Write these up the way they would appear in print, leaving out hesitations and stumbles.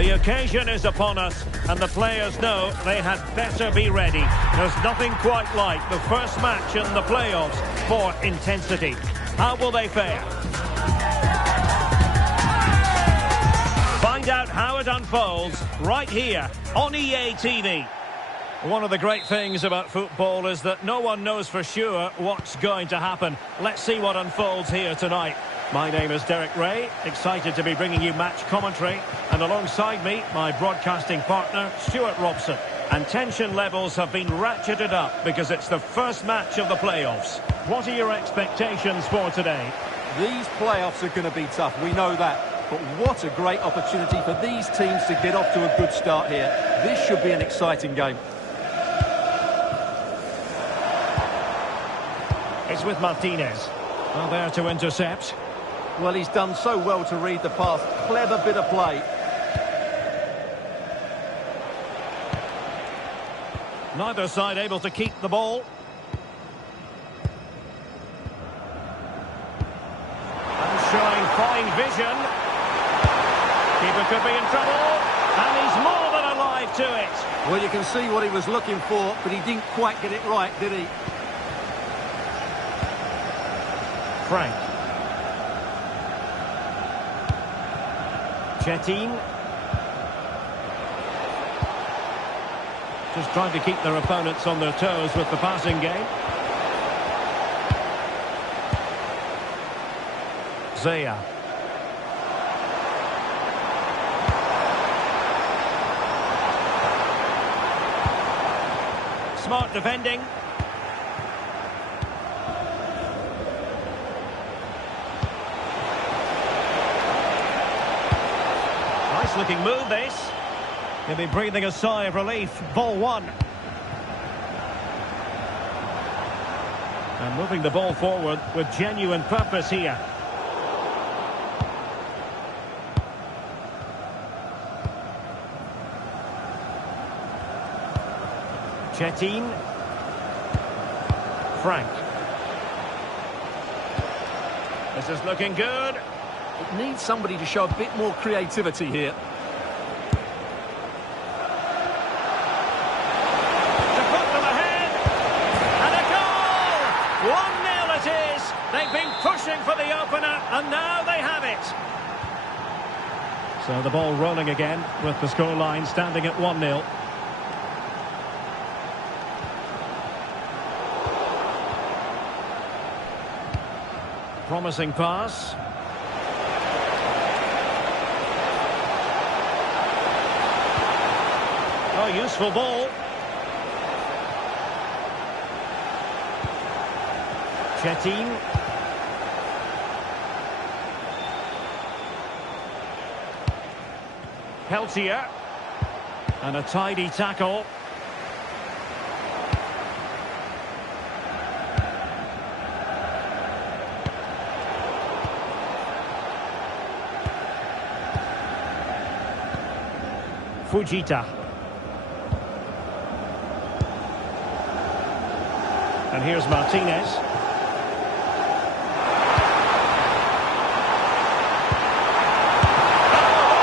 The occasion is upon us, and the players know they had better be ready. There's nothing quite like the first match in the playoffs for intensity. How will they fare? Find out how it unfolds right here on EA TV. One of the great things about football is that no one knows for sure what's going to happen. Let's see what unfolds here tonight. My name is Derek Ray, excited to be bringing you match commentary, and alongside me, my broadcasting partner, Stuart Robson. And tension levels have been ratcheted up because it's the first match of the playoffs. What are your expectations for today? These playoffs are going to be tough, we know that. But what a great opportunity for these teams to get off to a good start here. This should be an exciting game. It's with Martinez. Well, there to intercept. Well, he's done so well to read the pass. Clever bit of play. Neither side able to keep the ball. And showing fine vision. Keeper could be in trouble. And he's more than alive to it. Well, you can see what he was looking for, but he didn't quite get it right, did he? Frank. Chetin. Just trying to keep their opponents on their toes with the passing game. Zaya. Smart defending. Nice looking move this. He'll be breathing a sigh of relief. Ball one. And moving the ball forward with genuine purpose here. Chetin. Frank. This is looking good. It needs somebody to show a bit more creativity here. To put them ahead. And a goal! 1-0 it is. They've been pushing for the opener, and now they have it. So the ball rolling again with the scoreline standing at 1-0. Promising pass. Oh, useful ball. Chetin. Peltier. And a tidy tackle. Fujita. And here's Martinez. Oh,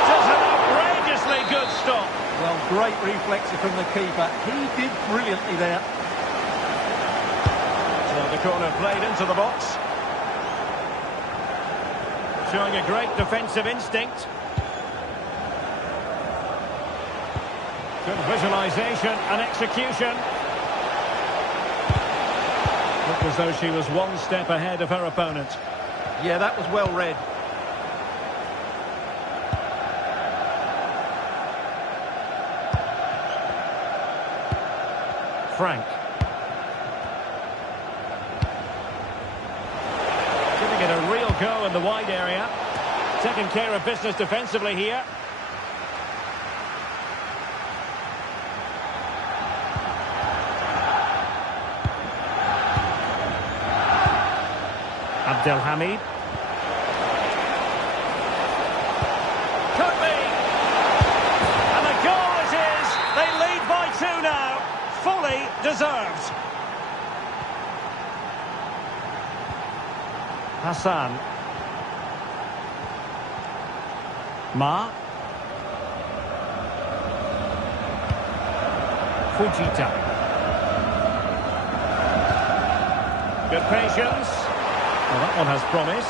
that is an outrageously good stop. Well, great reflex from the keeper. He did brilliantly there. So the corner played into the box. Showing a great defensive instinct. Good visualization and execution. Looked as though she was one step ahead of her opponent. Yeah, that was well read. Frank. Giving it a real go in the wide area. Taking care of business defensively here. Abdelhamid. Could be. And the goal it is. They lead by 2 now. Fully deserved. Hassan. Ma. Fujita. Good patience. Well, that one has promise.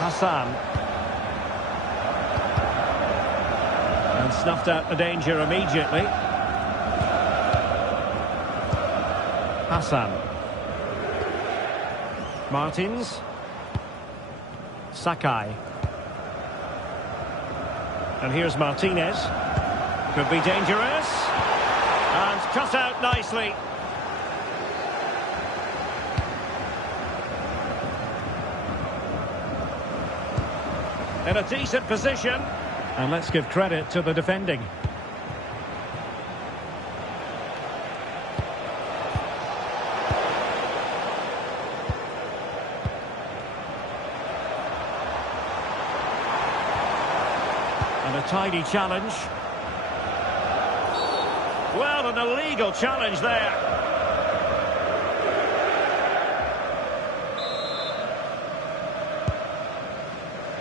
Hassan. And snuffed out the danger immediately. Hassan. Martins. Sakai. And here's Martinez. Could be dangerous. And cut out nicely. In a decent position. And let's give credit to the defending. And a tidy challenge. Well, an illegal challenge there.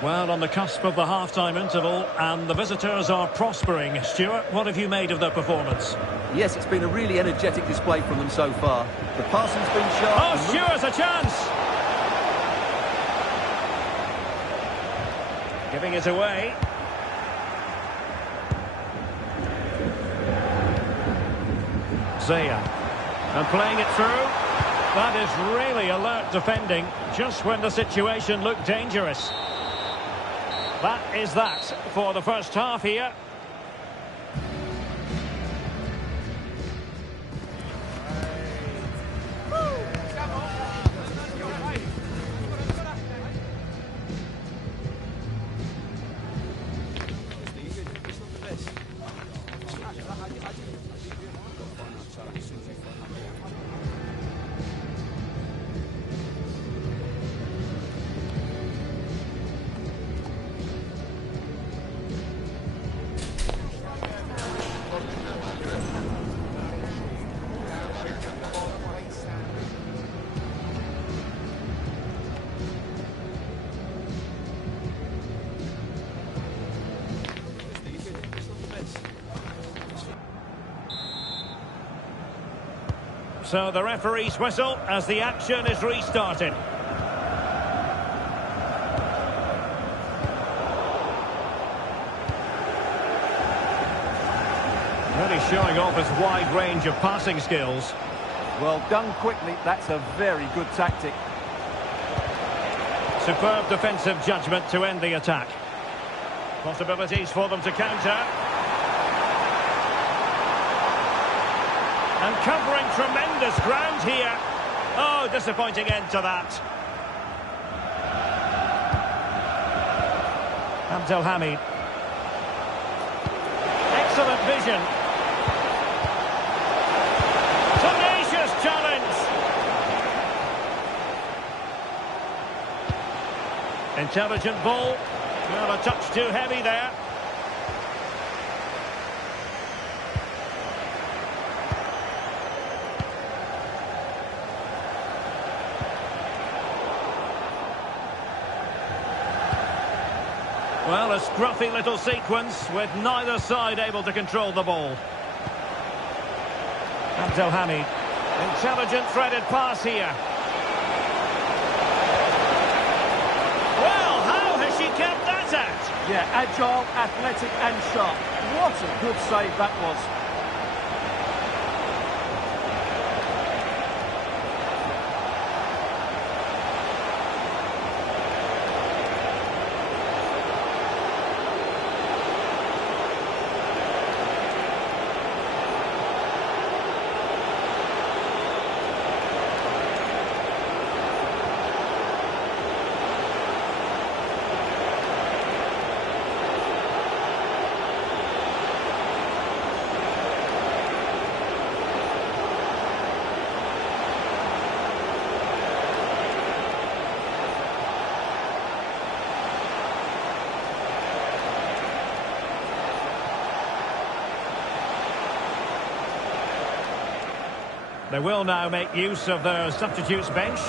Well, on the cusp of the half-time interval, and the visitors are prospering. Stuart, what have you made of their performance? Yes, it's been a really energetic display from them so far. The passing's been sharp. Oh, Stuart's a chance! Giving it away. Zaya. And playing it through. That is really alert defending, just when the situation looked dangerous. That is that for the first half here. So the referee's whistle as the action is restarted. Really showing off his wide range of passing skills. Well done quickly, that's a very good tactic. Superb defensive judgment to end the attack. Possibilities for them to counter. And covering tremendous ground here. Oh, disappointing end to that. Abdelhamid. Excellent vision. Tenacious challenge. Intelligent ball. Well, a touch too heavy there. Well, a scruffy little sequence with neither side able to control the ball. Abdelhamid. Intelligent threaded pass here. Well, how has she kept that out? Yeah, agile, athletic and sharp. What a good save that was. They will now make use of their substitutes bench.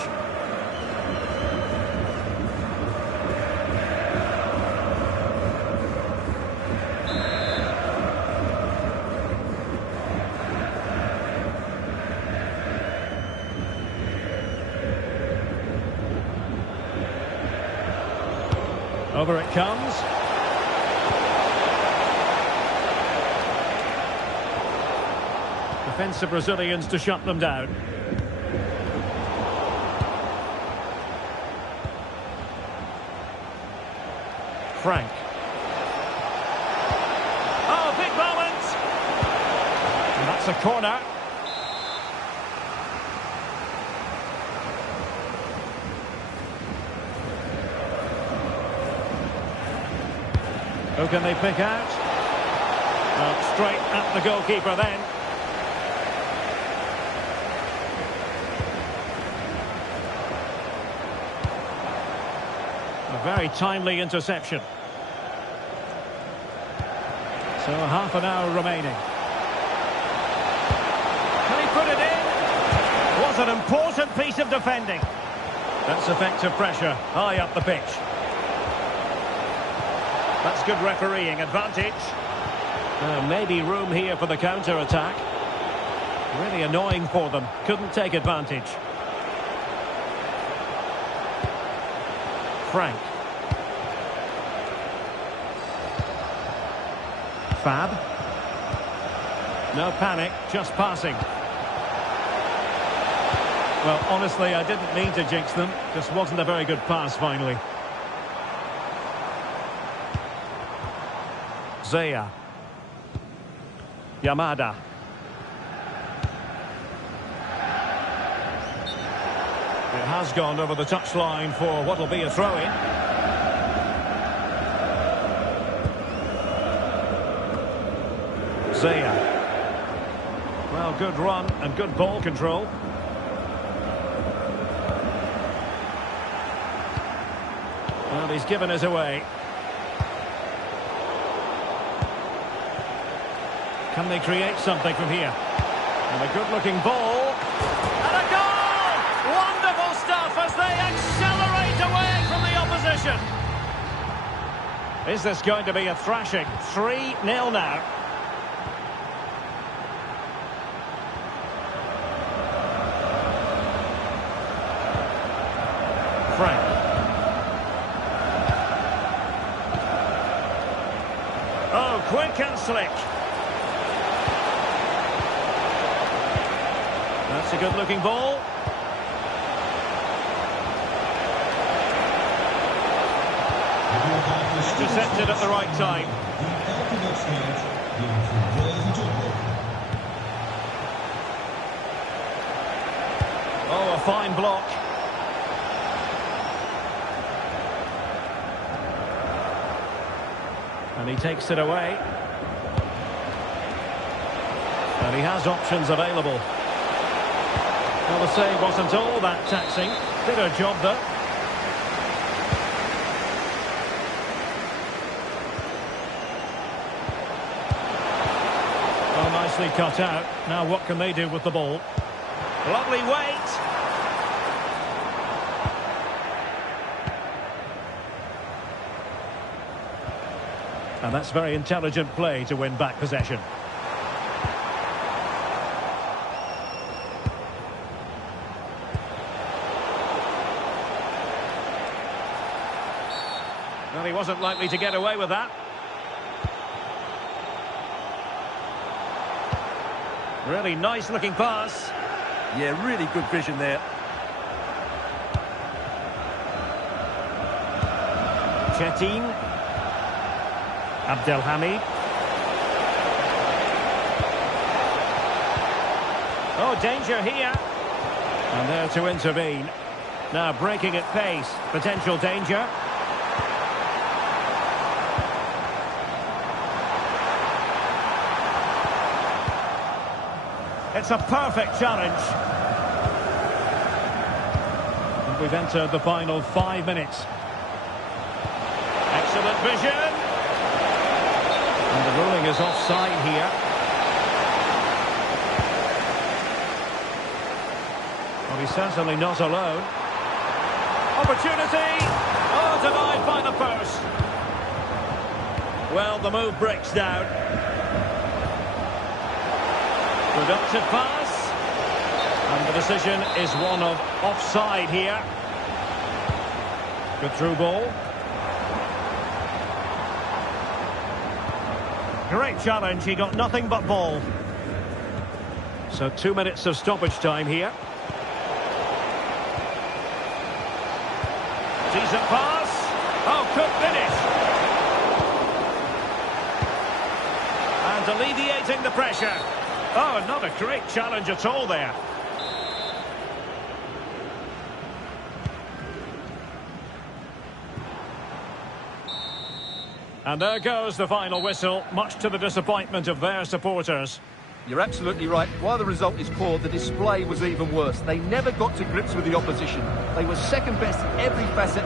Over it comes. Defensive Brazilians to shut them down. Frank. Oh, big moment! And that's a corner. Who can they pick out? Well, straight at the goalkeeper then. A very timely interception. So half an hour remaining. Can he put it in? Was an important piece of defending. That's effective pressure high up the pitch. That's good refereeing advantage. Maybe room here for the counter-attack. Really annoying for them. Couldn't take advantage. Frank. Fab. No panic, just passing. Well, honestly, I didn't mean to jinx them. Just wasn't a very good pass, finally. Zaya. Yamada. It has gone over the touchline for what will be a throw-in. Zaya. Well, good run and good ball control. Well, he's given us away. Can they create something from here? And a good-looking ball. And a goal! Wonderful stuff as they accelerate away from the opposition. Is this going to be a thrashing? 3-0 now. Frank. Oh, quick and slick. That's a good-looking ball. Intercepted at the right time. Oh, a fine block. And he takes it away. And he has options available. Well, the save wasn't all that taxing. Did her job, though. Oh, nicely cut out. Now what can they do with the ball? Lovely weight. And that's very intelligent play to win back possession. Well, he wasn't likely to get away with that. Really nice-looking pass. Yeah, really good vision there. Chetin. Abdelhamid. Oh, danger here. And there to intervene. Now breaking at pace. Potential danger. It's a perfect challenge. And we've entered the final 5 minutes. Excellent vision. And the ruling is offside here. Well, he's certainly not alone. Opportunity! Oh, denied by the post. Well, the move breaks down. Productive pass. And the decision is one of offside here. Good through ball. Great challenge, he got nothing but ball. So 2 minutes of stoppage time here. Decent pass. Oh, could finish. And alleviating the pressure. Oh, not a great challenge at all there. And there goes the final whistle, much to the disappointment of their supporters. You're absolutely right. While the result is poor, the display was even worse. They never got to grips with the opposition. They were second best in every facet.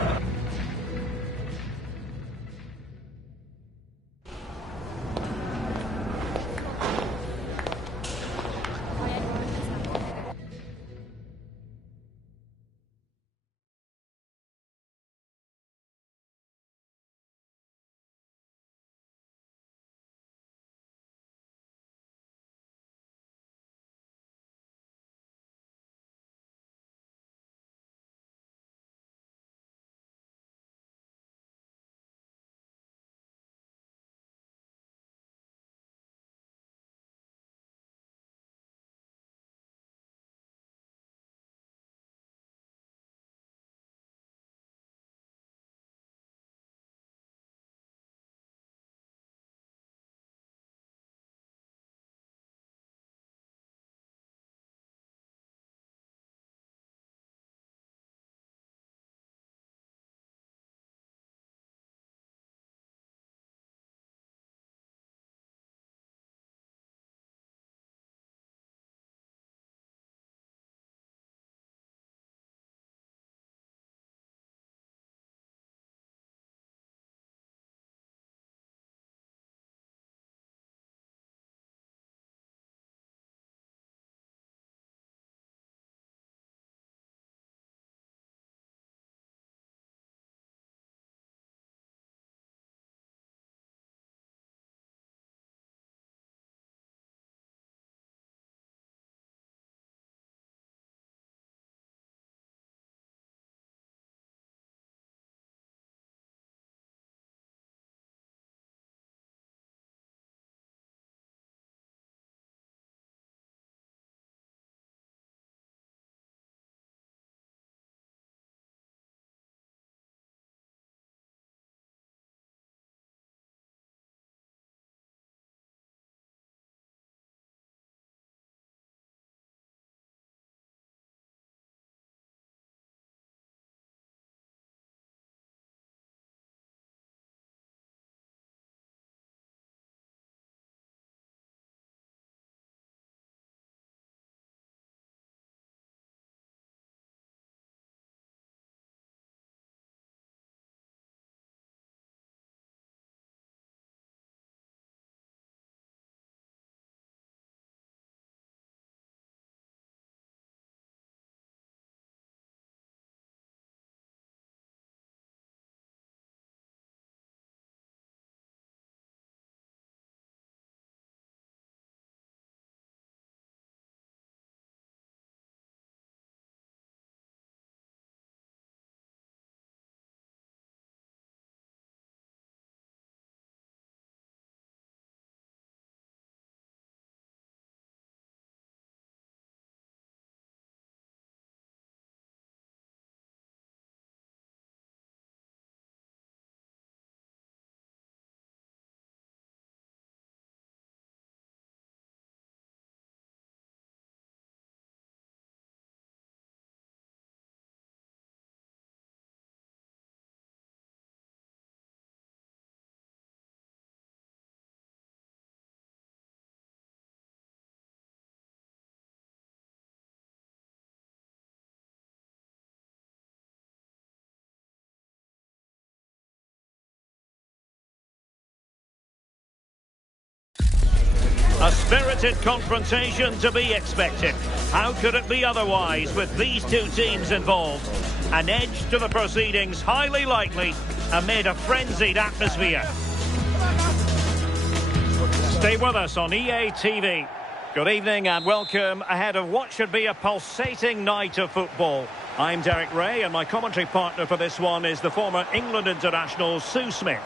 A spirited confrontation to be expected. How could it be otherwise with these two teams involved? An edge to the proceedings, highly likely, amid a frenzied atmosphere. Stay with us on EA TV. Good evening and welcome ahead of what should be a pulsating night of football. I'm Derek Ray and my commentary partner for this one is the former England international Sue Smith.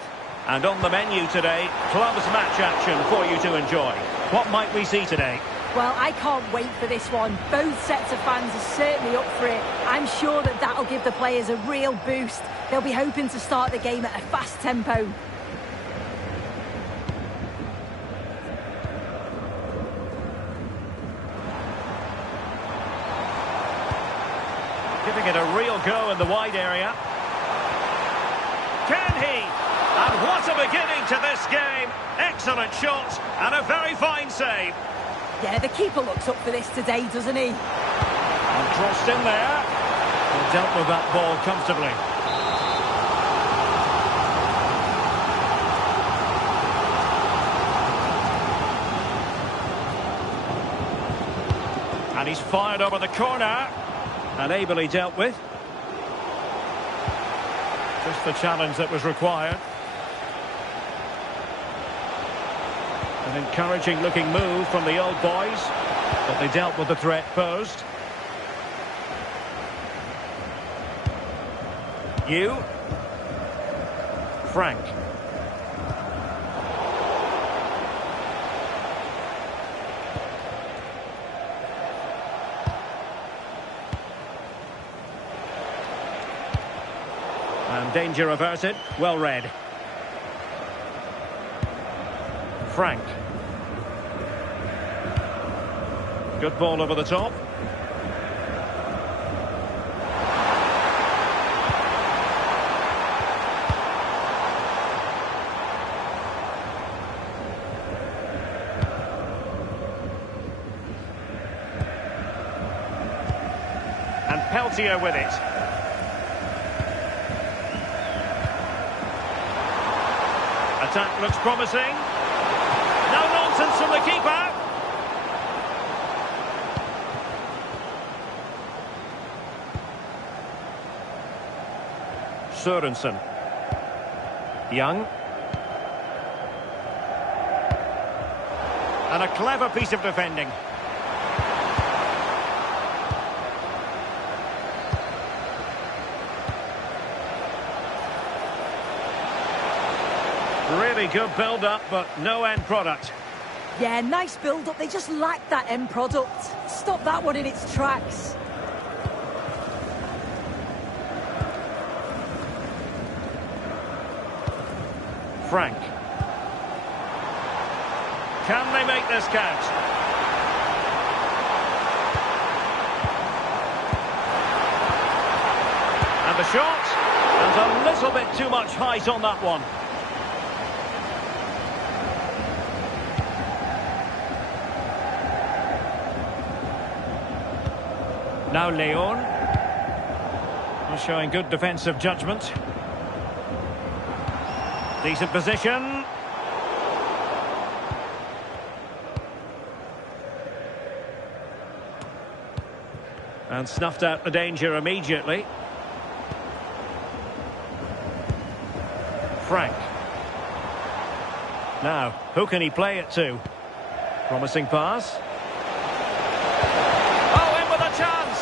And on the menu today, clubs match action for you to enjoy. What might we see today? Well, I can't wait for this one. Both sets of fans are certainly up for it. I'm sure that that'll give the players a real boost. They'll be hoping to start the game at a fast tempo. Giving it a real go in the wide area. Can he? And what a beginning to this game. Excellent shot and a very fine save. Yeah, the keeper looks up for this today, doesn't he? And crossed in there. And dealt with that ball comfortably. And he's fired over the corner. And ably dealt with. Just the challenge that was required. An encouraging looking move from the old boys, but they dealt with the threat posed. Frank. And danger averted. Well read. Frank. Good ball over the top. And Peltier with it. Attack looks promising. No nonsense from the keeper. Sørensen. Young. And a clever piece of defending. Really good build-up, but no end product. Yeah, nice build-up. They just lacked that end product. Stop that one in its tracks. Frank. Can they make this count? And the shot. And a little bit too much height on that one. Now Leon. Showing good defensive judgment. Decent position. And snuffed out the danger immediately. Frank. Now, who can he play it to? Promising pass. Oh, in with a chance!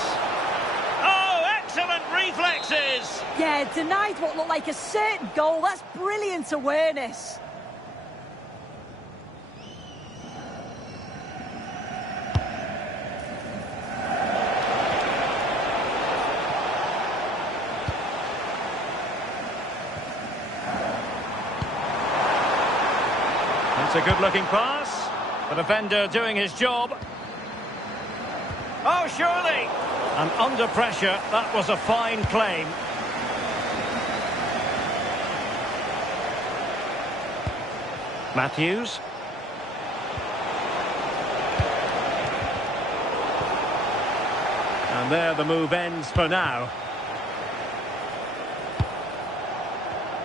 Oh, excellent reflexes! Yeah, denied what looked like a certain goal. That's brilliant awareness. That's a good-looking pass. The defender doing his job. Oh, surely! And under pressure, that was a fine claim. Matthews. And there the move ends for now.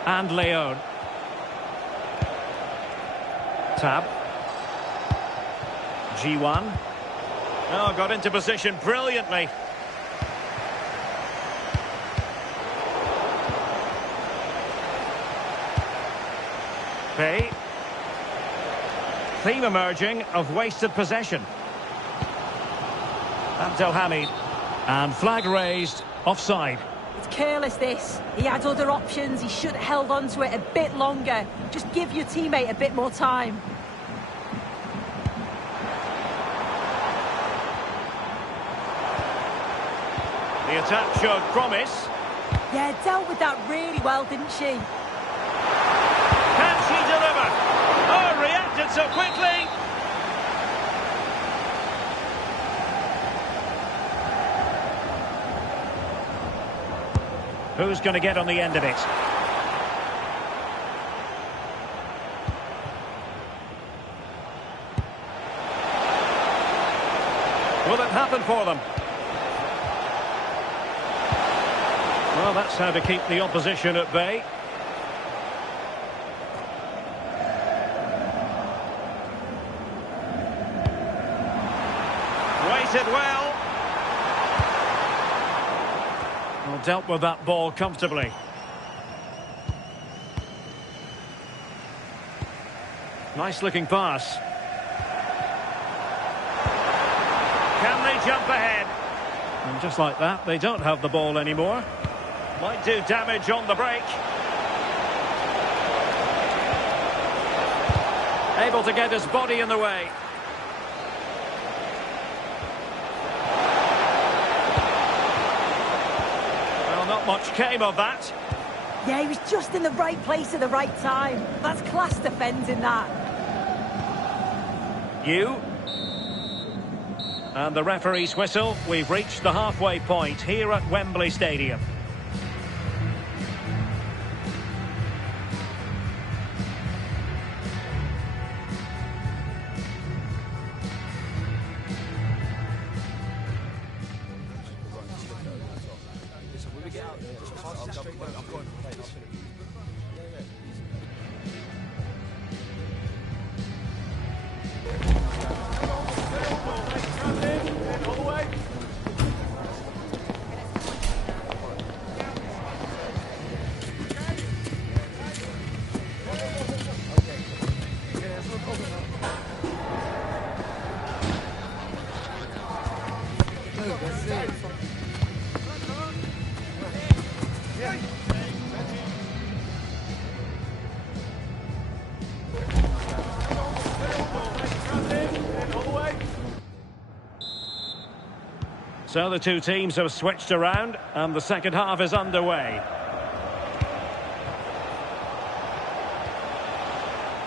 And Leon. Tab. G1. Oh, got into position brilliantly. Pay. Theme emerging of wasted possession. Abdelhamid. And flag raised, offside. It's careless, this. He had other options. He should have held on to it a bit longer. Just give your teammate a bit more time. The attack showed promise. Yeah, dealt with that really well, didn't she? Can she deliver? Oh, reacted so quickly. Who's going to get on the end of it? Will it happen for them? Well, that's how to keep the opposition at bay. Waited well. Well, dealt with that ball comfortably. Nice looking pass. Can they jump ahead? And just like that, they don't have the ball anymore. Might do damage on the break. Able to get his body in the way. Well, not much came of that. Yeah, he was just in the right place at the right time. That's class defending, that. And the referee's whistle. We've reached the halfway point here at Wembley Stadium. So the two teams have switched around and the second half is underway.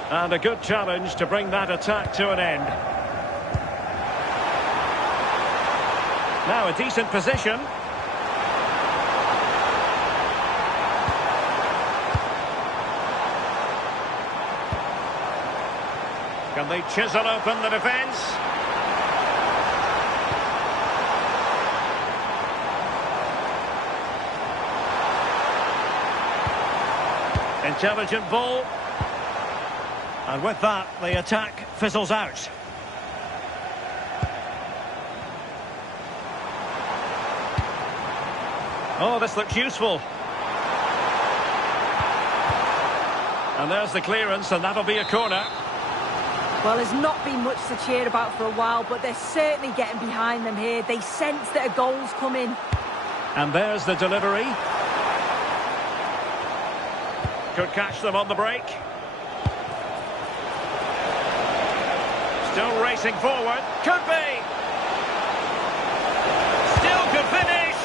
And a good challenge to bring that attack to an end. Now a decent position. Can they chisel open the defence? Intelligent ball. And with that, the attack fizzles out. Oh, this looks useful. And there's the clearance, and that'll be a corner. Well, there's not been much to cheer about for a while, but they're certainly getting behind them here. They sense that a goal's coming. And there's the delivery. Could catch them on the break. Still racing forward. Could be. Still could finish.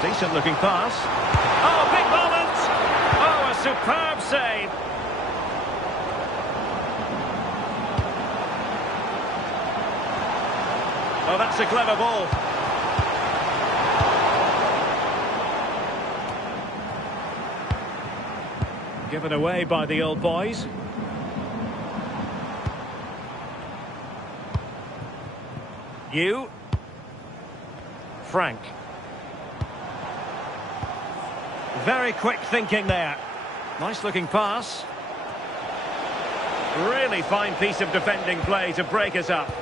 Decent looking pass. Oh, big moment. Oh, a superb save. Oh, that's a clever ball. Given away by the old boys. Frank. Very quick thinking there. Nice looking pass. Really fine piece of defending play to break us up.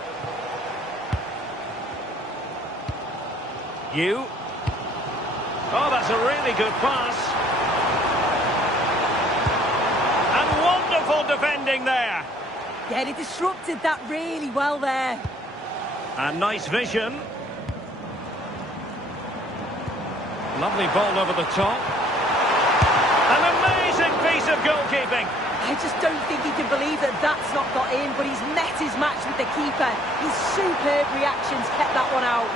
Oh, that's a really good pass. And wonderful Careful defending there. Yeah, they disrupted that really well there. And nice vision. Lovely ball over the top. An amazing piece of goalkeeping. I just don't think he can believe that that's not got in, but he's met his match with the keeper. His superb reactions kept that one out.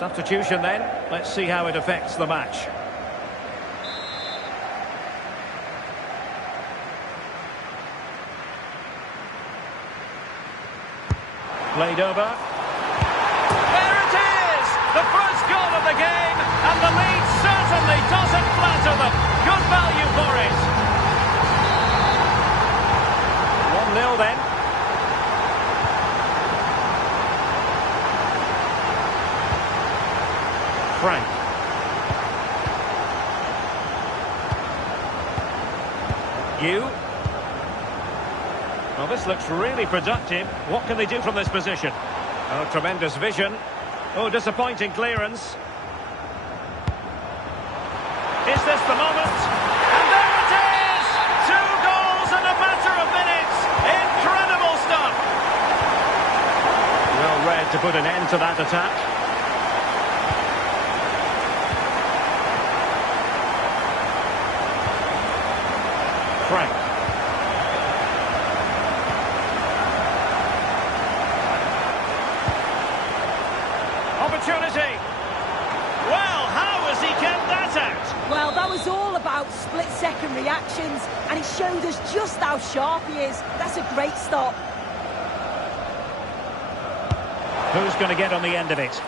Substitution then. Let's see how it affects the match. Played over. There it is! The first goal of the game, and the lead certainly doesn't flatter them. Good value for it. 1-0 then. Frank. Well, this looks really productive. What can they do from this position? Oh, tremendous vision. Oh, disappointing clearance. Is this the moment? And there it is! 2 goals in a matter of minutes. Incredible stuff. Well read to put an end to that attack. Frank. Opportunity. Well, how has he kept that out? Well, that was all about split-second reactions, and it showed us just how sharp he is. That's a great stop. Who's going to get on the end of it?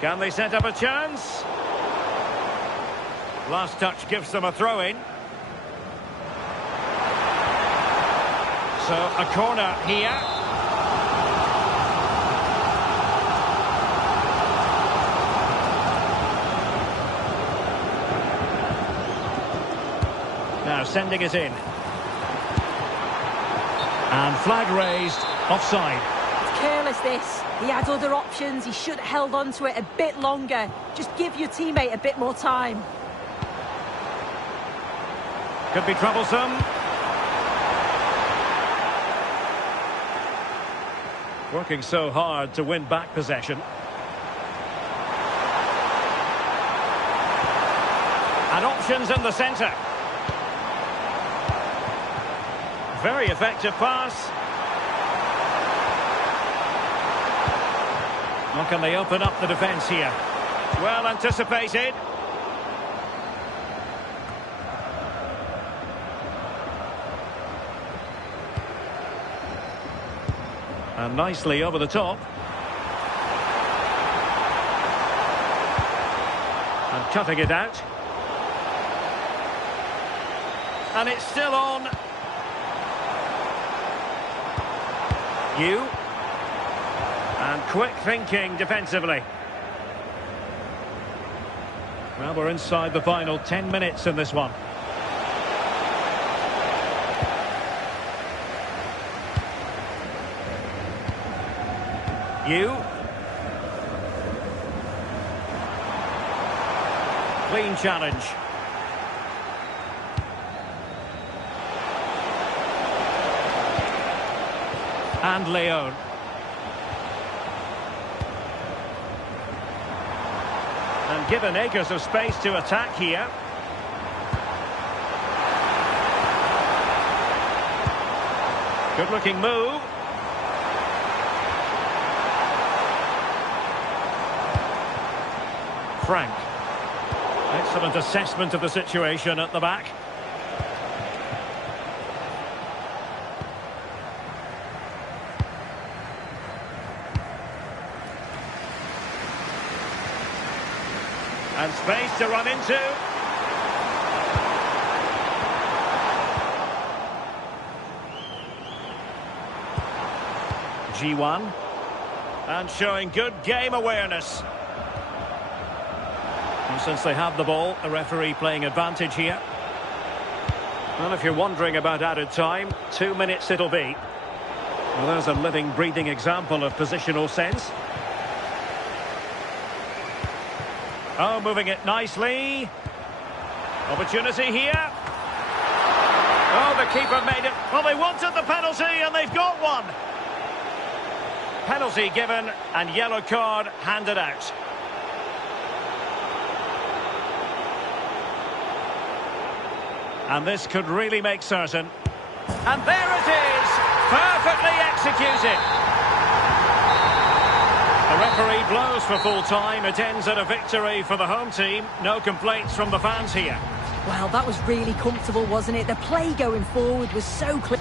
Can they set up a chance? Last touch gives them a throw-in. So, a corner here. Now, sending it in. And flag raised, offside. It's careless, this. He had other options. He should have held on to it a bit longer. Just give your teammate a bit more time. Could be troublesome. Working so hard to win back possession. And options in the centre. Very effective pass. How can they open up the defence here? Well anticipated. And nicely over the top. And cutting it out. And it's still on. And quick thinking defensively. Well, we're inside the final 10 minutes in this one. Clean challenge. And Leon. And given acres of space to attack here. Good looking move. Frank. Excellent assessment of the situation at the back. And space to run into. G1. And showing good game awareness. And since they have the ball, the referee playing advantage here. Well, if you're wondering about added time, 2 minutes it'll be. Well, there's a living, breathing example of positional sense. Oh, moving it nicely. Opportunity here. Oh, the keeper made it. Well, they wanted the penalty and they've got one. Penalty given and yellow card handed out. And this could really make certain. And there it is! Perfectly executed! The referee blows for full time. It ends at a victory for the home team. No complaints from the fans here. Well, that was really comfortable, wasn't it? The play going forward was so clear.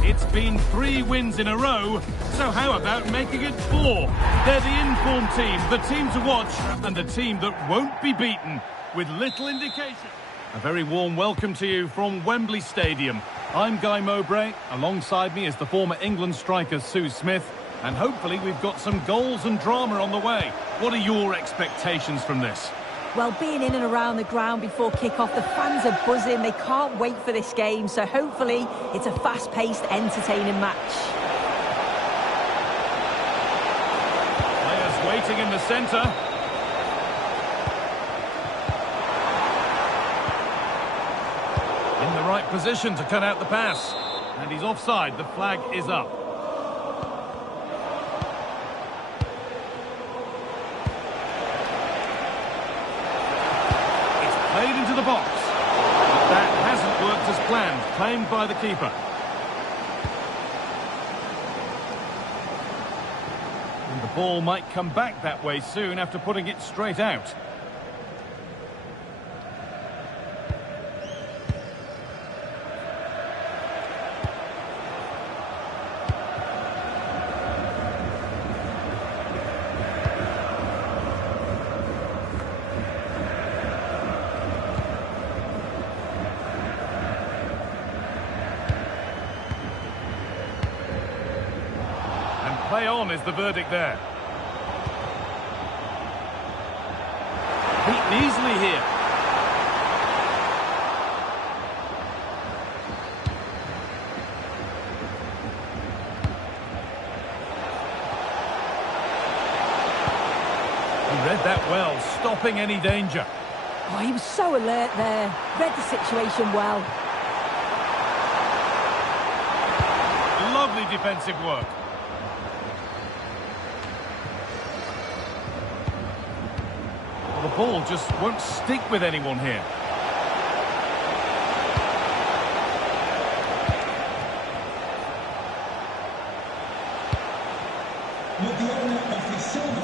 It's been 3 wins in a row, so how about making it 4? They're the informed team, the team to watch, and the team that won't be beaten, with little indication. A very warm welcome to you from Wembley Stadium. I'm Guy Mowbray, alongside me is the former England striker Sue Smith, and hopefully we've got some goals and drama on the way. What are your expectations from this? Well, being in and around the ground before kick-off, the fans are buzzing. They can't wait for this game, so hopefully it's a fast-paced, entertaining match. Players waiting in the centre. In the right position to cut out the pass. And he's offside. The flag is up. Played into the box. But that hasn't worked as planned. Claimed by the keeper. And the ball might come back that way soon after putting it straight out. Play on is the verdict there. Beaten easily here. read that well, stopping any danger. Oh, he was so alert there. Read the situation well. Lovely defensive work. Well, the ball just won't stick with anyone here.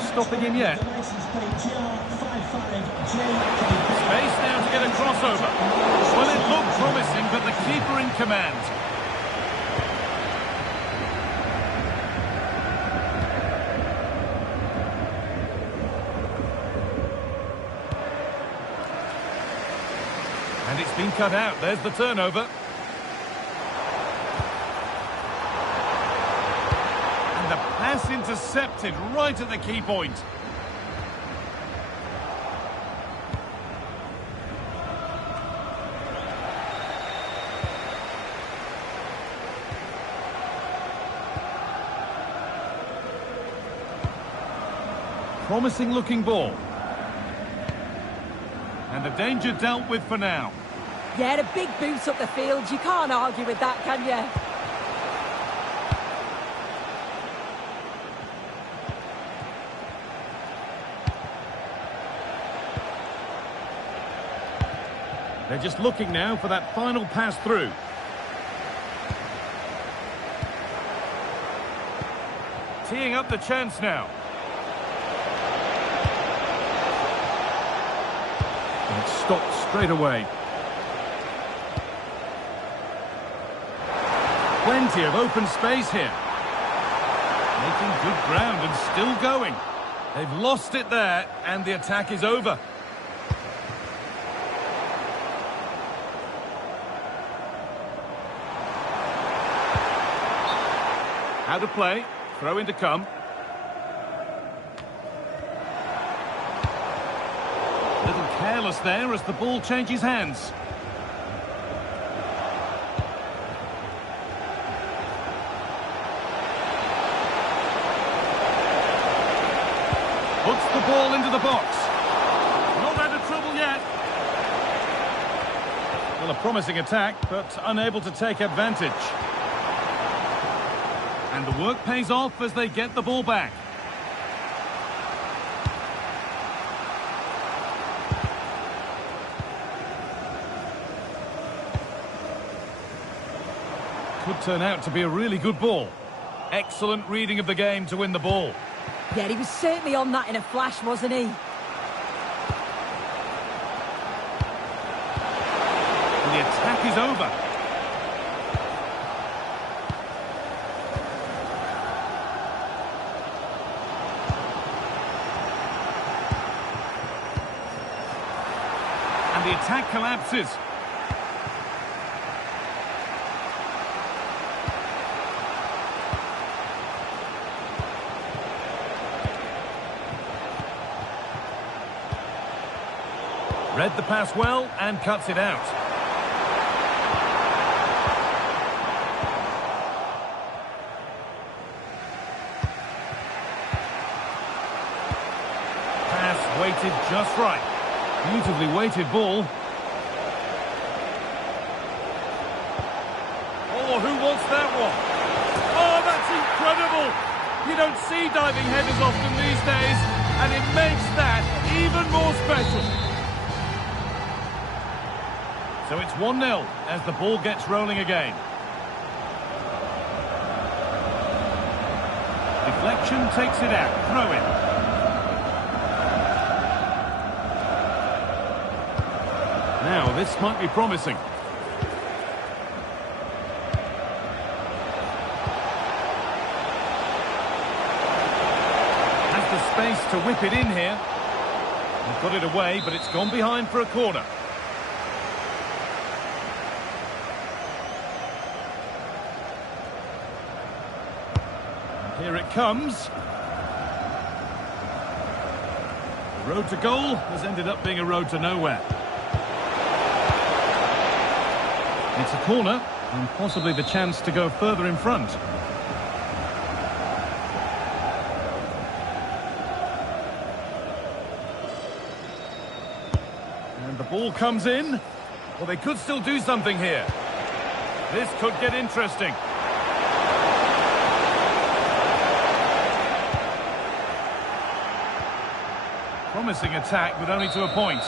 Stopping him yet. Space now to get a crossover. Well, it looked promising, but the keeper in command. And it's been cut out. There's the turnover. And the pass intercepted right at the key point. Promising looking ball. And the danger dealt with for now. Yeah, a big boot up the field. You can't argue with that, can you? They're just looking now for that final pass through. Teeing up the chance now. And it's stopped straight away. Plenty of open space here. Making good ground and still going. They've lost it there, and the attack is over. How to play. Throw in to come. A little careless there as the ball changes hands. Puts the ball into the box. Not out of trouble yet. Well, a promising attack, but unable to take advantage. And the work pays off as they get the ball back. Could turn out to be a really good ball. Excellent reading of the game to win the ball. Yeah, he was certainly on that in a flash, wasn't he? And the attack is over. And the attack collapses. Read the pass well and cuts it out. Pass weighted just right. Beautifully weighted ball. Oh, who wants that one? Oh, that's incredible! You don't see diving headers often these days, and it makes that even more special. So it's 1-0 as the ball gets rolling again. Deflection takes it out. Throw in. Now, this might be promising. Has the space to whip it in here. He's got it away, but it's gone behind for a corner. Here it comes. The road to goal has ended up being a road to nowhere. It's a corner, and possibly the chance to go further in front. And the ball comes in. Well, they could still do something here. This could get interesting. Promising attack, but only to a point.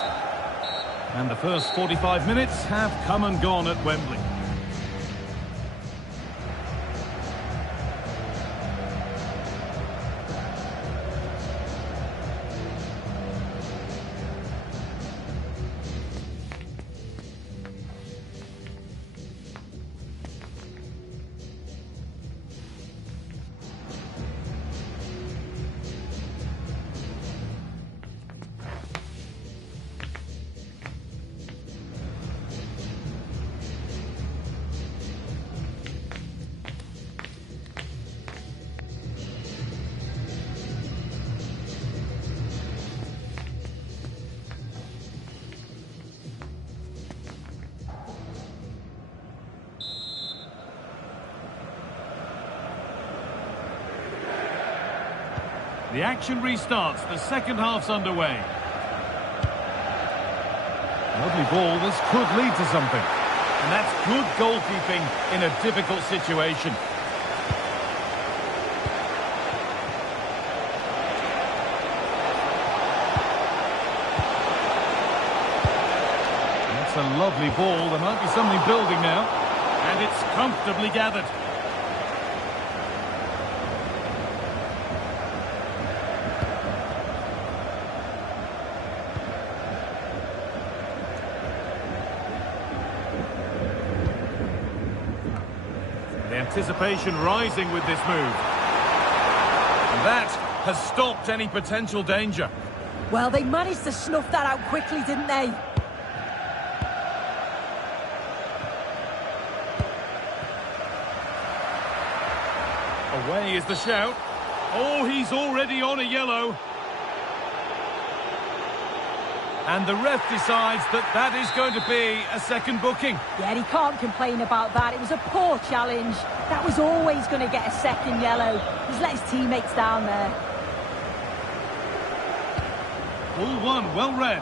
And the first 45 minutes have come and gone at Wembley. The action restarts. The second half's underway. Lovely ball. This could lead to something. And that's good goalkeeping in a difficult situation. That's a lovely ball. There might be something building now. And it's comfortably gathered. Anticipation rising with this move. And that has stopped any potential danger. Well, they managed to snuff that out quickly, didn't they? Away is the shout. Oh, he's already on a yellow. And the ref decides that that is going to be a second booking. Yeah, he can't complain about that. It was a poor challenge. That was always going to get a second yellow. He's let his teammates down there. Ball one, well read.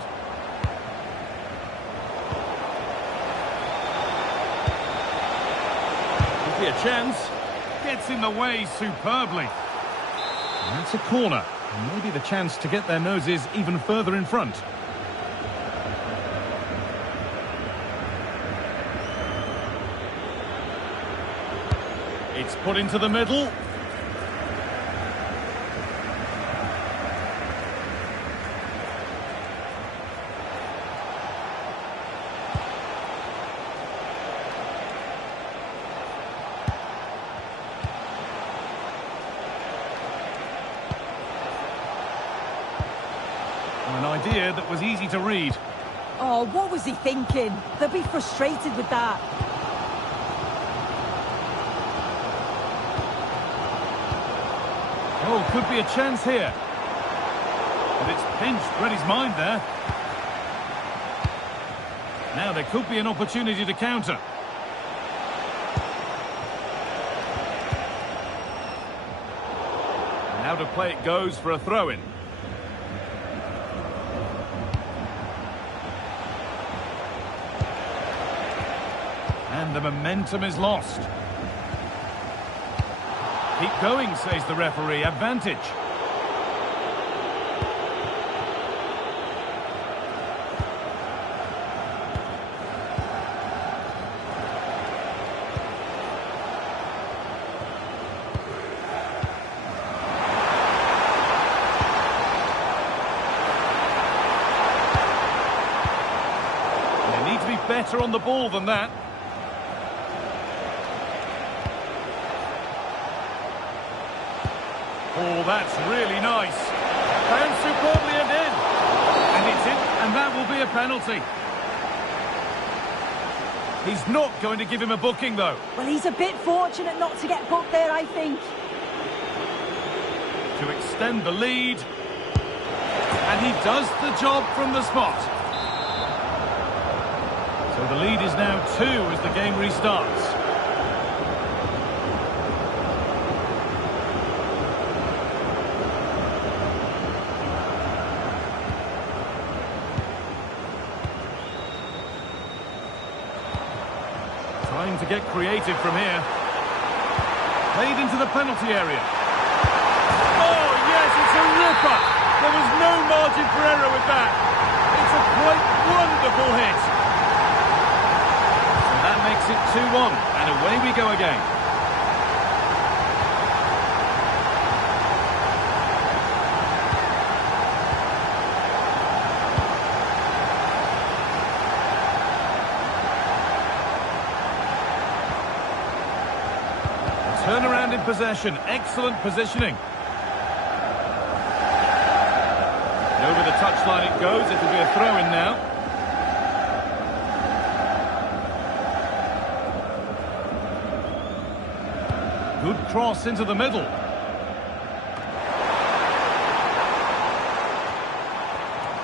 Could be a chance. Gets in the way superbly. And that's a corner. And maybe the chance to get their noses even further in front. It's put into the middle. An idea that was easy to read. Oh, what was he thinking? They'll be frustrated with that. Oh, could be a chance here. But it's pinched, read his mind there. Now there could be an opportunity to counter. And out of play it goes for a throw-in. And the momentum is lost. Keep going, says the referee. Advantage. And they need to be better on the ball than that. Oh, that's really nice. Found superbly and in. And it's in, and that will be a penalty. He's not going to give him a booking, though. Well, he's a bit fortunate not to get booked there, I think. To extend the lead. And he does the job from the spot. So the lead is now 2 as the game restarts. to get creative from here. Played into the penalty area. Oh, yes, it's a ripper. There was no margin for error with that. It's a quite wonderful hit. So that makes it 2-1, and away we go again. Turnaround in possession, excellent positioning. And over the touchline it goes, it'll be a throw-in now. Good cross into the middle.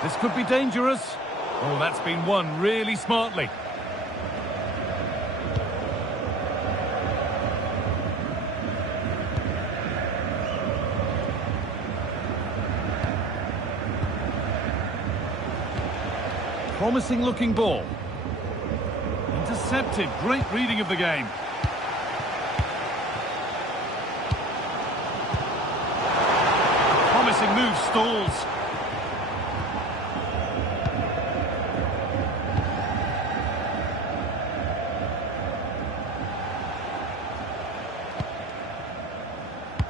This could be dangerous. Oh, that's been won really smartly. Promising looking ball. Intercepted. Great reading of the game. Promising move stalls.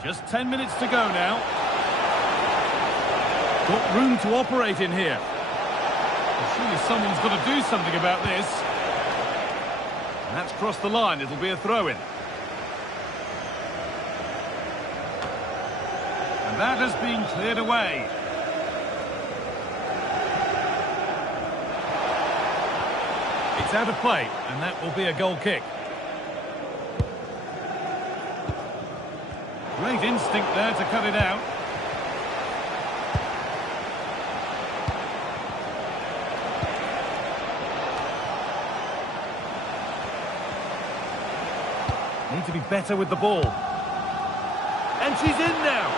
Just 10 minutes to go now. Got room to operate in here. Surely someone's got to do something about this. And that's crossed the line. It'll be a throw-in. And that has been cleared away. It's out of play, and that will be a goal kick. Great instinct there to cut it out. Need to be better with the ball. And she's in now.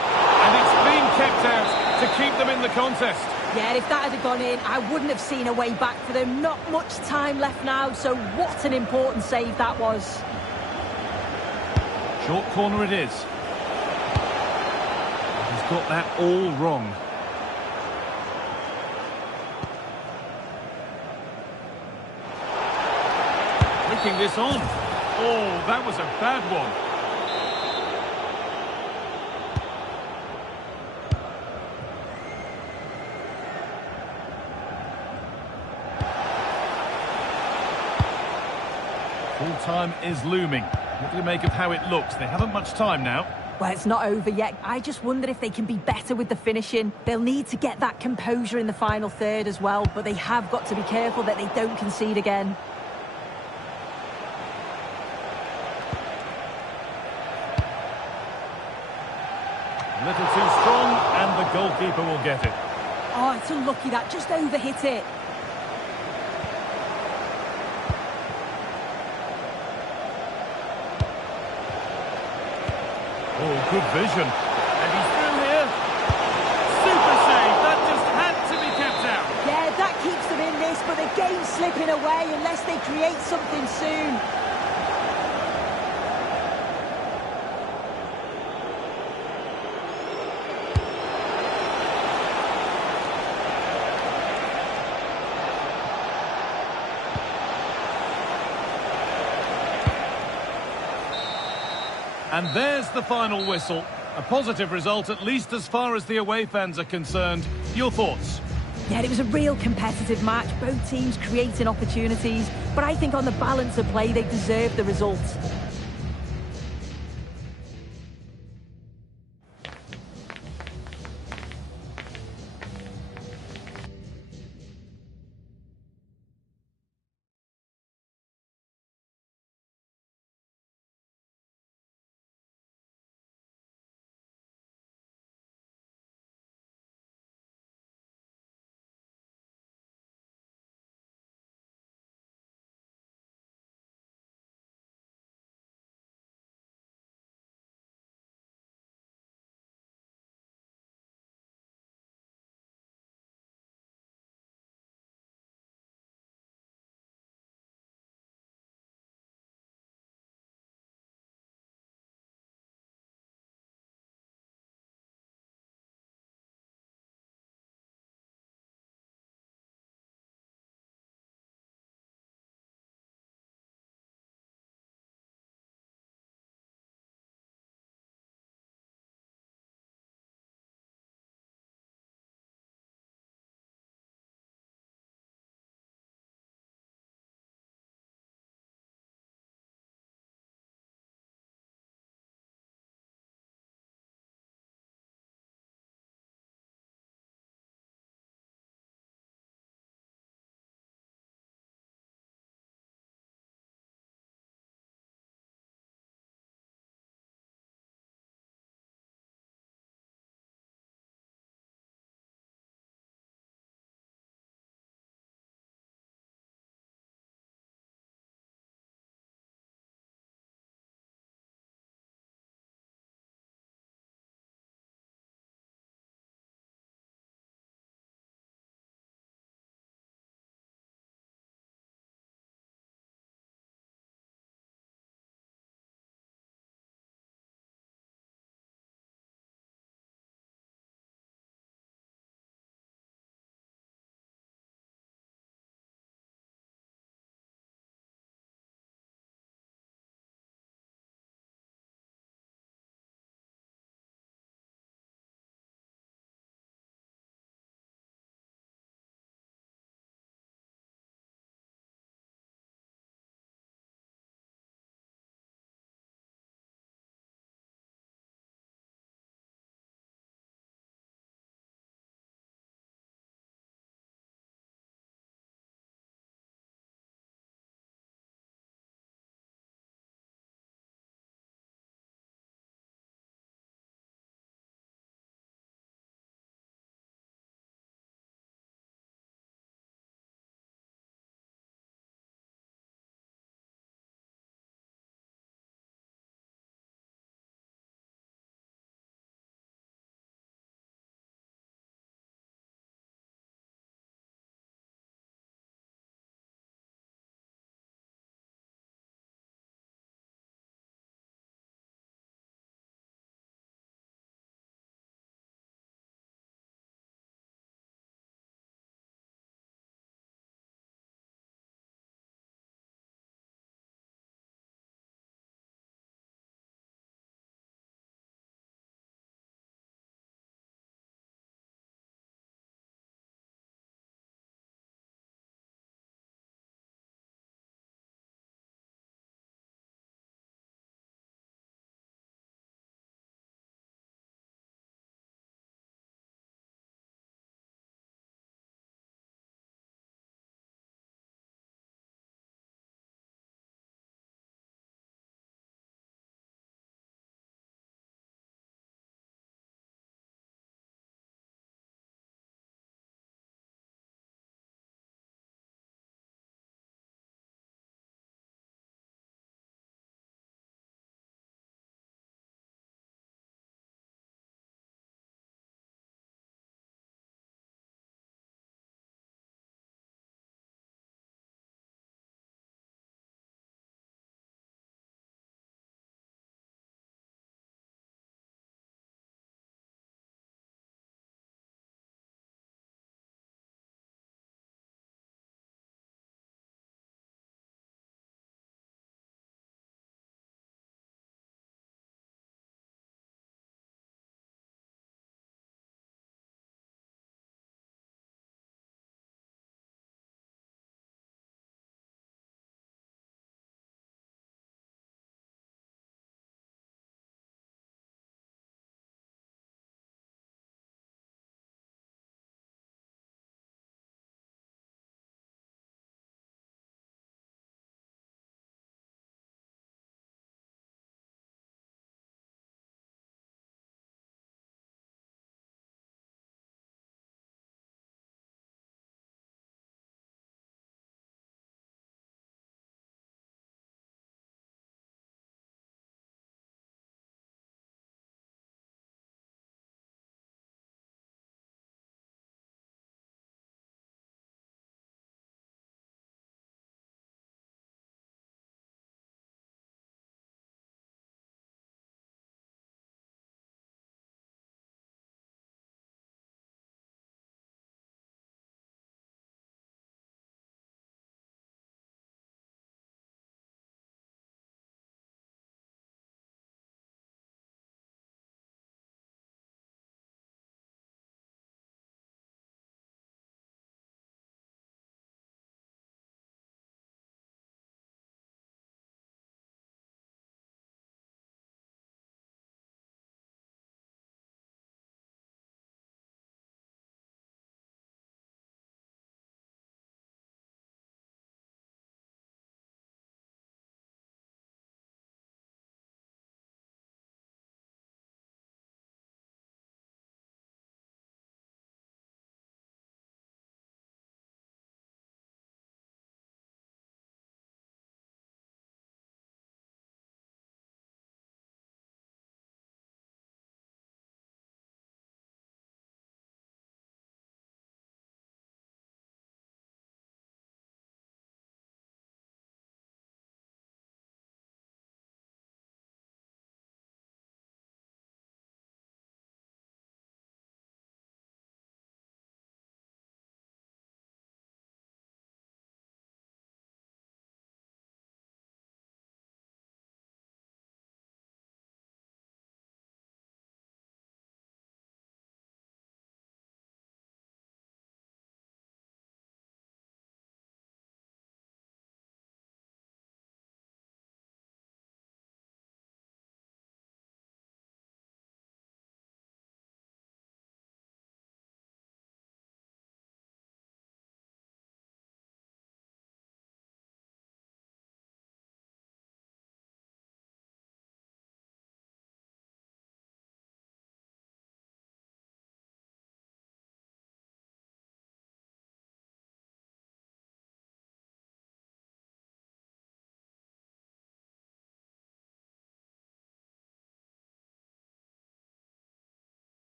And it's been kept out to keep them in the contest. Yeah, if that had gone in, I wouldn't have seen a way back for them. Not much time left now, so what an important save that was. Short corner it is. He's got that all wrong. Flicking this on. Oh, that was a bad one. Full time is looming. What do you make of how it looks? They haven't much time now. Well, it's not over yet. I just wonder if they can be better with the finishing. They'll need to get that composure in the final third as well, but they have got to be careful that they don't concede again. A little too strong, and the goalkeeper will get it. Oh, it's unlucky that just overhit it. Oh, good vision. And he's through here. Super save. That just had to be kept out. Yeah, that keeps them in this, but the game's slipping away unless they create something soon. And there's the final whistle. A positive result, at least as far as the away fans are concerned. Your thoughts? Yeah, it was a real competitive match. Both teams creating opportunities. But I think on the balance of play, they deserve the result.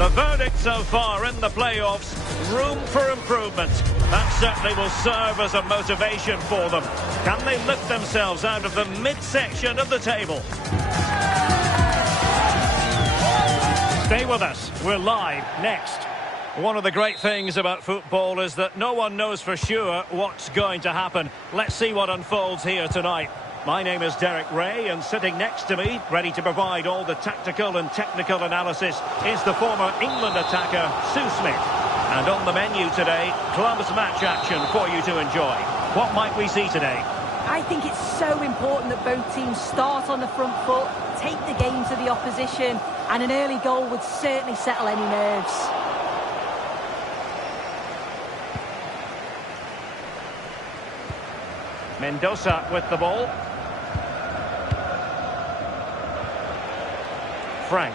The verdict so far in the playoffs, room for improvement. That certainly will serve as a motivation for them. Can they lift themselves out of the midsection of the table? Stay with us. We're live next. One of the great things about football is that no one knows for sure what's going to happen. Let's see what unfolds here tonight. My name is Derek Ray, and sitting next to me, ready to provide all the tactical and technical analysis, is the former England attacker, Sue Smith. And on the menu today, clubs match action for you to enjoy. What might we see today? I think it's so important that both teams start on the front foot, take the game to the opposition, and an early goal would certainly settle any nerves. Mendoza with the ball. Frank.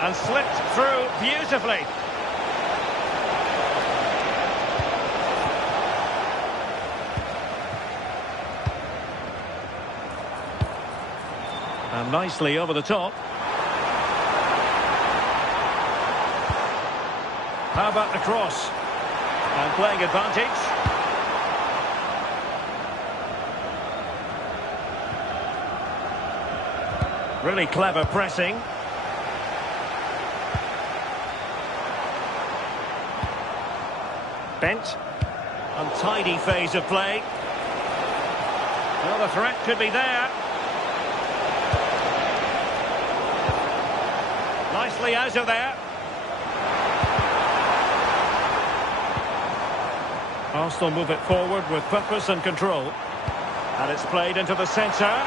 And slipped through beautifully. And nicely over the top. How about the cross? And playing advantage. Really clever pressing. Bent. Untidy phase of play. Well, the threat could be there. Nicely out of there. Arsenal move it forward with purpose and control. And it's played into the centre.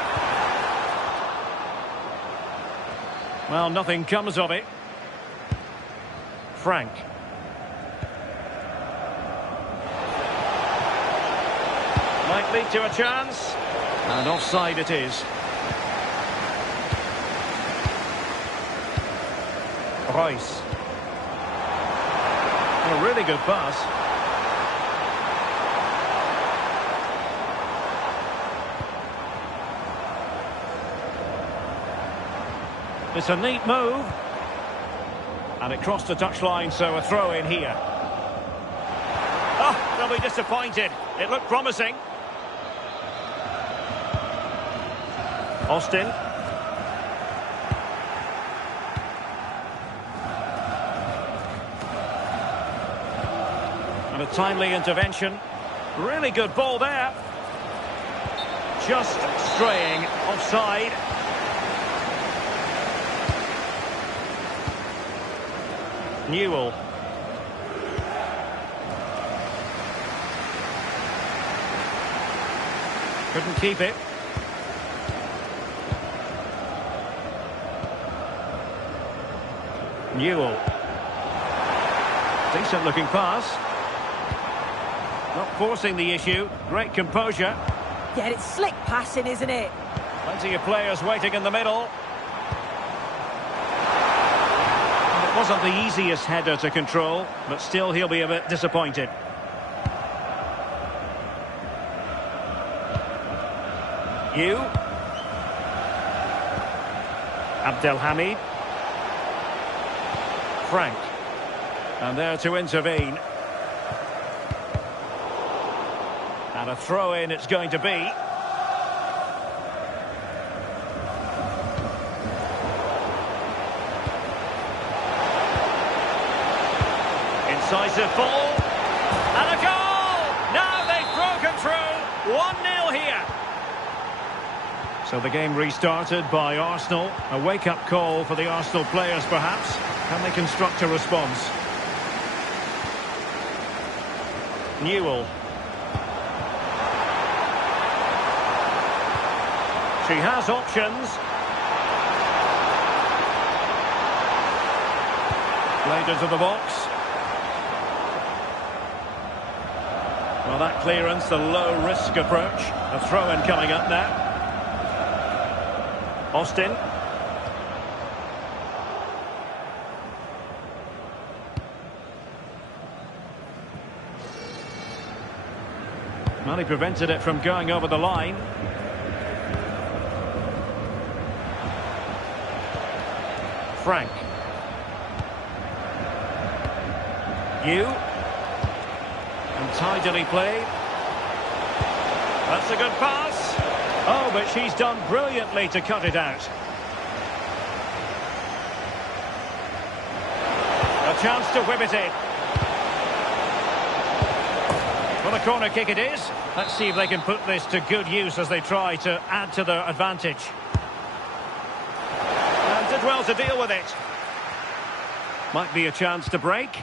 Well, nothing comes of it. Frank. Might lead to a chance. And offside it is. Royce. A really good pass. It's a neat move. And it crossed the touchline, so a throw in here. Oh, they'll be disappointed. It looked promising. Austin. And a timely intervention. Really good ball there. Just straying offside. Newell. Couldn't keep it. Newell. Decent looking pass. Not forcing the issue. Great composure. Yeah, it's slick passing, isn't it? Plenty of players waiting in the middle. It wasn't the easiest header to control, but still he'll be a bit disappointed. Abdelhamid. Frank. And there to intervene. And a throw-in it's going to be. Incisive ball. And a goal! Now they've broken through. 1-0 here. So the game restarted by Arsenal. A wake-up call for the Arsenal players, perhaps. Can they construct a response? Newell. She has options. Played into the box. Well, that clearance, the low-risk approach. A throw-in coming up now. Austin. Well, he prevented it from going over the line. Frank. You. And tidily played. That's a good pass. Oh, but she's done brilliantly to cut it out. A chance to whip it in. Well, a corner kick it is. Let's see if they can put this to good use as they try to add to their advantage. And did well to deal with it. Might be a chance to break.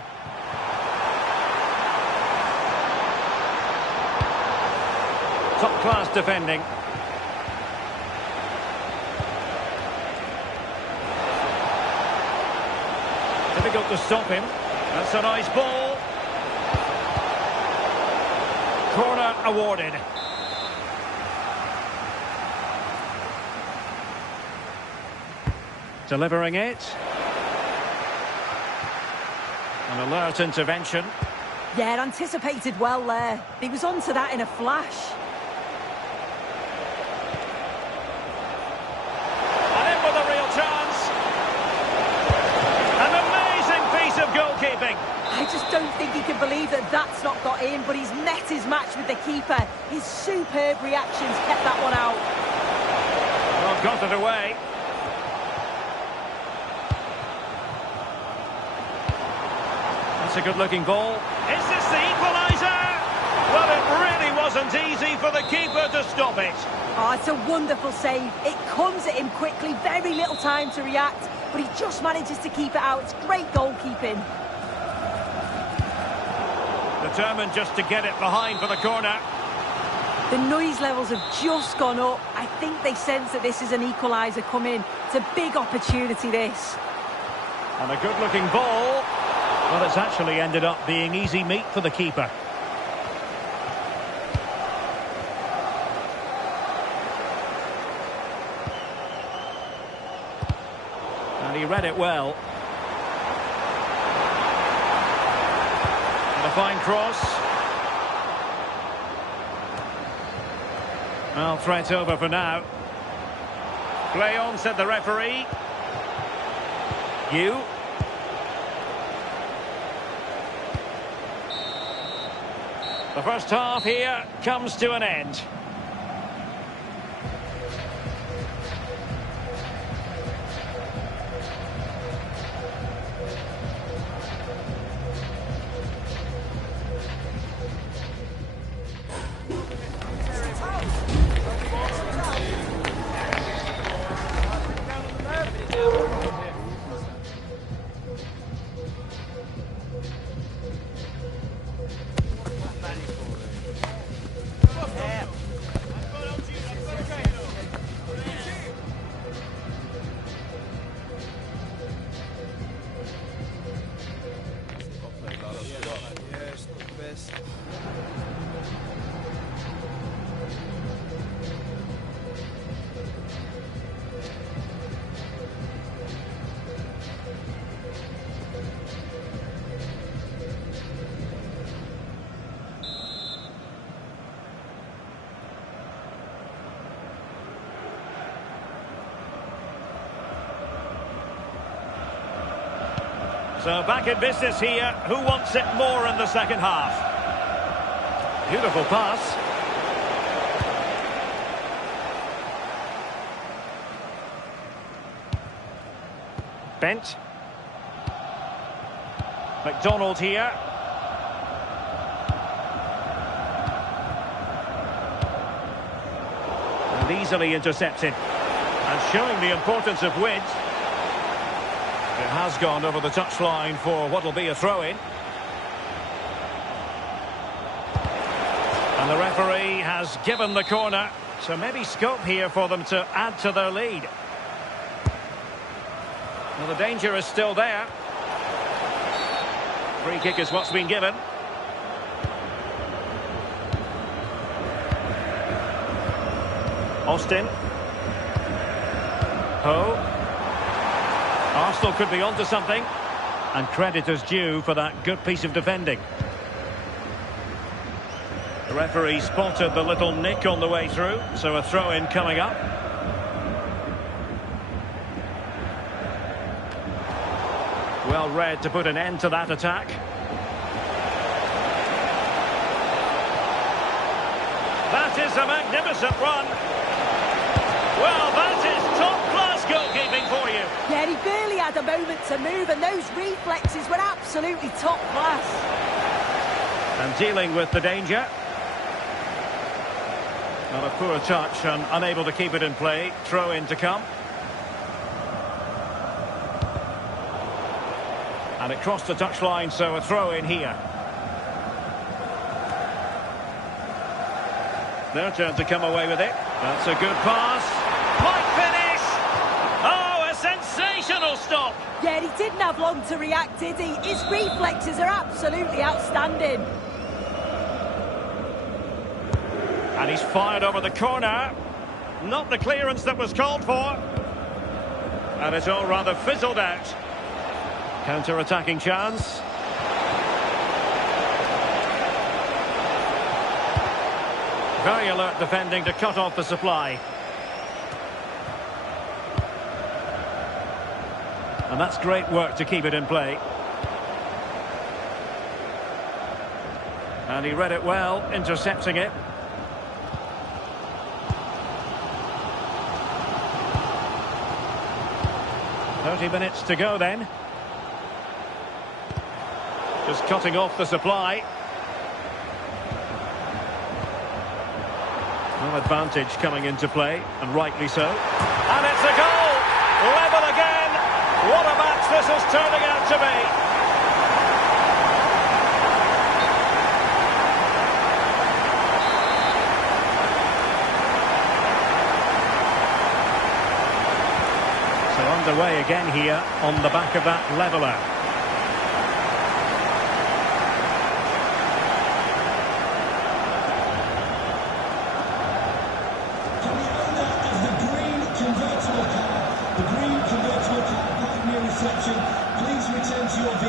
Top-class defending. Difficult to stop him. That's a nice ball. Corner awarded. Delivering it. An alert intervention. Yeah, anticipated well there. He was onto that in a flash. And in with a real chance. An amazing piece of goalkeeping. I just don't think he can believe that that's not got in, but he's met his match with the keeper. His superb reactions kept that one out. Well, got it away. That's a good-looking ball. Is this the equaliser? Well, it really wasn't easy for the keeper to stop it. Oh, it's a wonderful save. It comes at him quickly, very little time to react, but he just manages to keep it out. It's great goalkeeping. Determined just to get it behind for the corner. The noise levels have just gone up. I think they sense that this is an equaliser coming. It's a big opportunity, this. And a good-looking ball. Well, it's actually ended up being easy meat for the keeper. And he read it well. And a fine cross. Well, threat over for now. Play on, said the referee. You. The first half here comes to an end. So back in business here. Who wants it more in the second half? Beautiful pass. Bent. McDonald here. And easily intercepted. And showing the importance of width. It has gone over the touchline for what will be a throw-in. And the referee has given the corner, so maybe scope here for them to add to their lead. Well, the danger is still there. Free kick is what's been given. Austin. Ho. Arsenal could be onto something, and credit is due for that good piece of defending. The referee spotted the little nick on the way through, so a throw-in coming up. Well read to put an end to that attack. is a magnificent run. Well, that is top-class goalkeeping for you. Yeah, he barely had a moment to move, and those reflexes were absolutely top class. And dealing with the danger. Not a poor touch and unable to keep it in play. Throw in to come. And it crossed the touchline, so a throw in here. Their turn to come away with it. That's a good pass. Might finish. Oh, a sensational stop. Yeah, he didn't have long to react, did he? His reflexes are absolutely outstanding. And he's fired over the corner. Not the clearance that was called for. And it's all rather fizzled out. Counter-attacking chance. Very alert defending to cut off the supply. And that's great work to keep it in play. And he read it well, intercepting it. "30 minutes to go then." Just cutting off the supply. Well, advantage coming into play, and rightly so. And it's a goal! Level again! What a match this is turning out to be! So underway again here on the back of that leveller.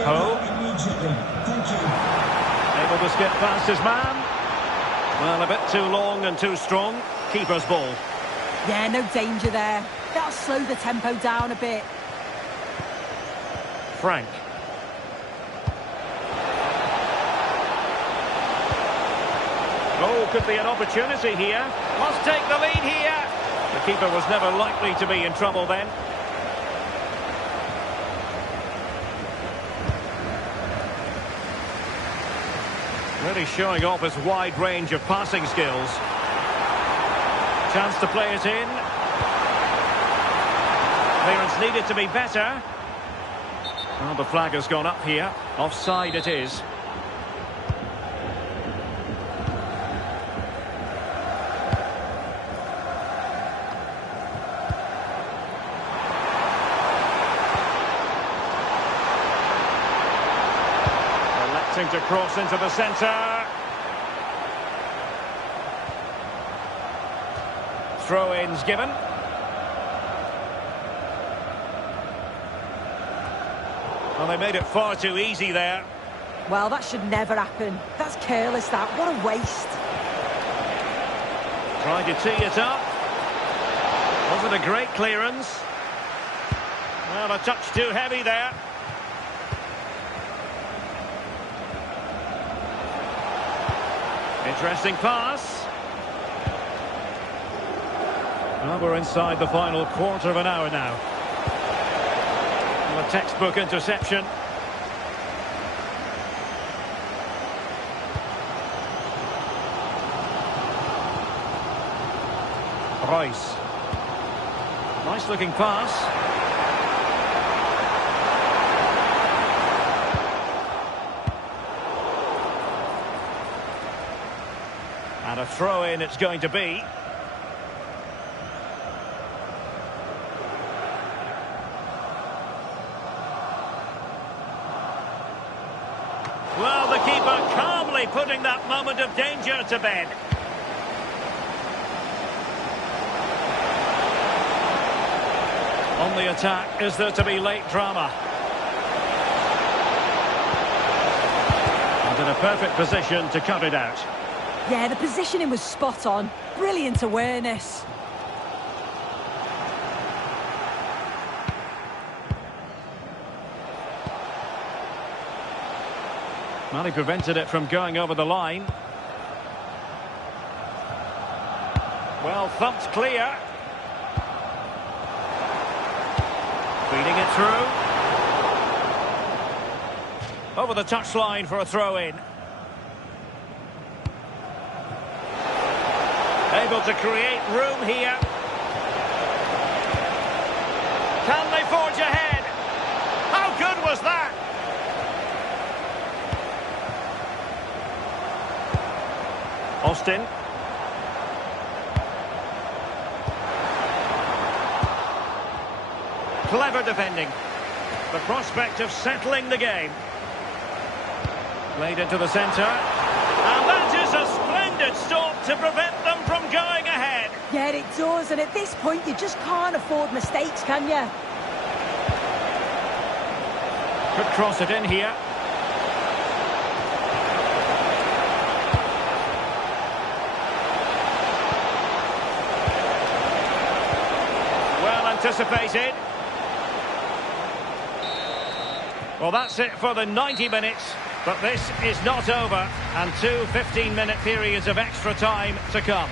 Immediately. Thank you. Able to skip past his man. Well, a bit too long and too strong. Keeper's ball. Yeah, no danger there. That'll slow the tempo down a bit. Frank. Oh, could be an opportunity here. Must take the lead here. The keeper was never likely to be in trouble then. Really showing off his wide range of passing skills. Chance to play it in. Clearance needed to be better. Well, the flag has gone up here. Offside it is. To cross into the centre. Throw-ins given. Well, they made it far too easy there. Well, that should never happen. That's careless, that. What a waste. Trying to tee it up. Wasn't a great clearance. Well, a touch too heavy there. Interesting pass. Well, we're inside the final quarter of an hour now. Well, a textbook interception. Royce. Nice looking pass. And a throw-in it's going to be. Well, the keeper calmly putting that moment of danger to bed. On the attack, is there to be late drama? And in a perfect position to cut it out. Yeah, the positioning was spot on. Brilliant awareness. Well, he prevented it from going over the line. Well, thumped clear. Feeding it through. Over the touchline for a throw-in. Able to create room here. Can they forge ahead? How good was that? Austin. Clever defending. The prospect of settling the game. Played into the centre. And that is a splendid stop to prevent them from going ahead. Yeah, it does, and at this point you just can't afford mistakes, can you? Could cross it in here. Well anticipated. Well, that's it for the 90 minutes. But this is not over, and two 15-minute periods of extra time to come.